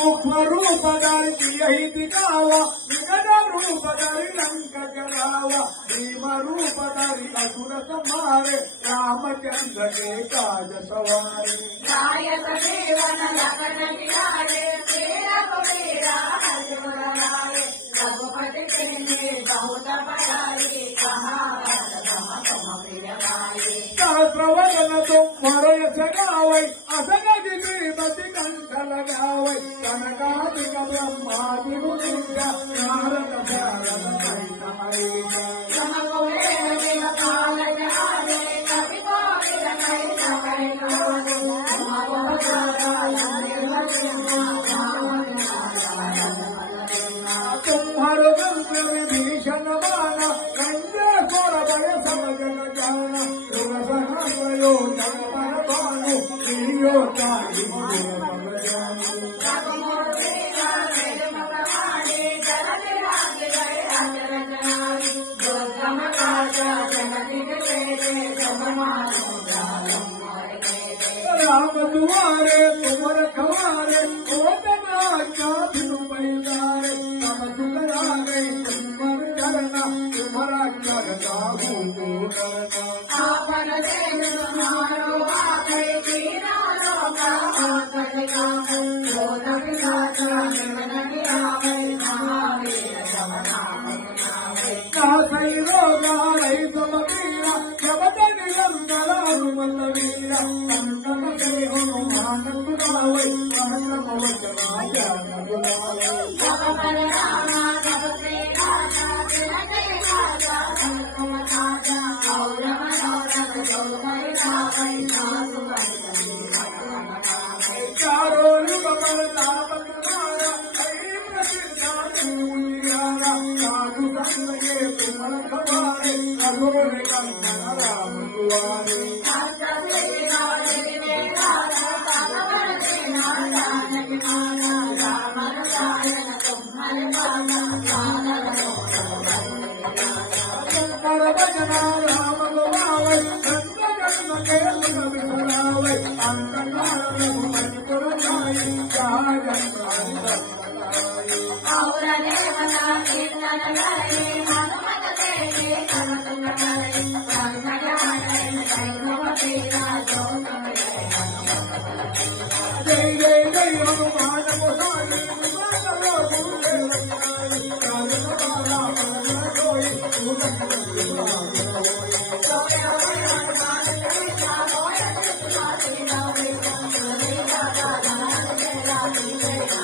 सूक्ष्म रूप धरि यही दिखावा विकट रूप धरि लंक जलावा भीम रूप धरि असुर संहारे रामचंद्र के काज सवारे नायक देवन लखन जियारे तेरा मेरा हर लाए रघुपति तेने बहुत बड़ाई कहाँ सहस्रवदन तुम्हार यश गावै असगति श्रीमति कंठ लगावै कनकादिक ब्रह्मादि मुनिंद्र नारद शारद सहित हरीश तुम्हार मंत्र विभीषण बाना गंगे स्वर भय सब जन जाना ध्रुव सहस्रयो जगपर भानु प्रियो चाहि राम दुआरे तुम रखवारे कोटन राजा बिनु पैदारे तब सुखरारे तुमर करना तुम्हारा करता हूँ करना आपन देव तुम्हारो आगे तीना लोका आपन गावे लोन विलासा जीवन गिरावे महावीर जमनाम नावे कासई रोगा रही सब पीरा जबत निरंतर हनुमत वीरा संतन से हनुमान सुनावे सहस्र भवचना ज्ञान बुलावे जब पर रामा जब से राजा तिलक राजा संतम राजा और मनोरथ जो पर रावै साधु चारों युग पर तापत मारा हरि प्रसिद्ध मुनियारा साधु संग के तुम रखवारे असुर निकंदन राम दुआरे शंकर भजना राम गुणावे संत जन के गुण बिसरावे अंत काल रघुपति पुर जाई जहाँ जन और देवता कीर्तन करे हनुमत तेरे कमल करे जय जय जय हनुमान गोसाई मंगलो गुरुदेव काल सवाला मंगल कोई Thank you.